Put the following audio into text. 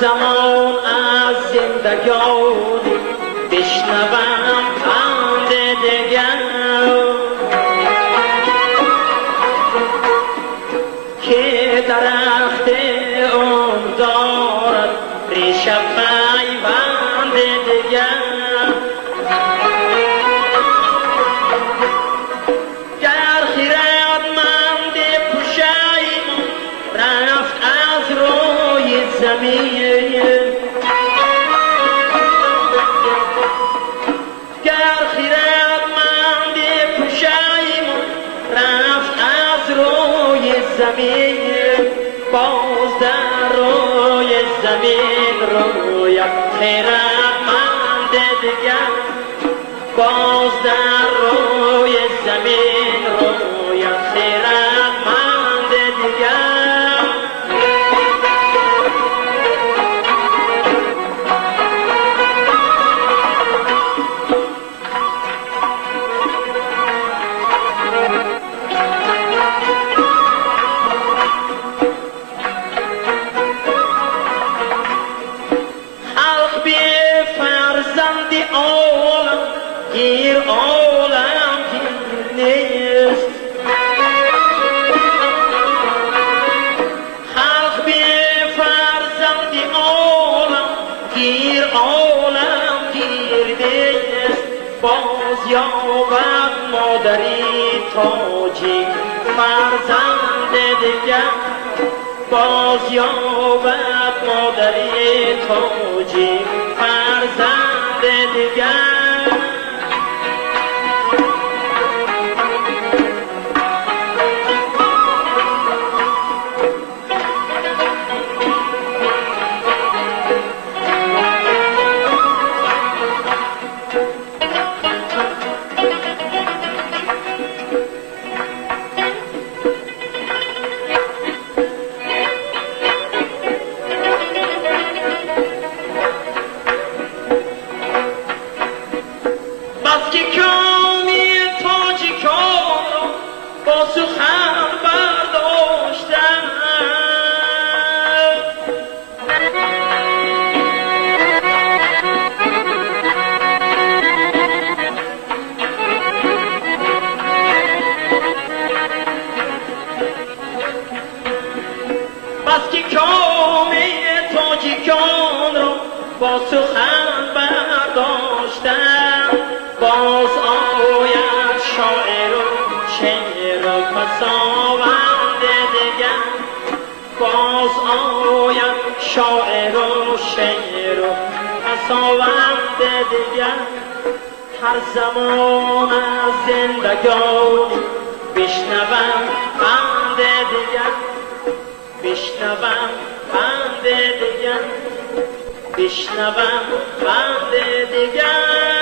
زمان از زندگانی بشنوم پند دگر که درخت عمر دارد ریشه پیوند دگر گر خردمند پشیمان رفت از روی زمین گر خردمند پشیمان رفت از روی زمین باز در روی زمین روید خردمند دیگر باز در روی زمین روید خردمند دیگر خلق بی فرزند عالم گیر عالم گیر نیست خلق بی فرزند عالم گیر عالم گیر نیست باز یابد مادری تاجی فرزند دیگر باز یابد مادری تاجی فرزند دیگر بس که کامی تاجیکان را با سخن برداشتن بس که کامی تاجیکان را با سخن برداشتن باز آید شاعر و شعر و پساوند دیگر باز آید شاعر و شعر و پساوند دیگر هر زمان از زندگانی بشنوم پند دیگر بشنوم پند دیگر بشنوم پند دیگر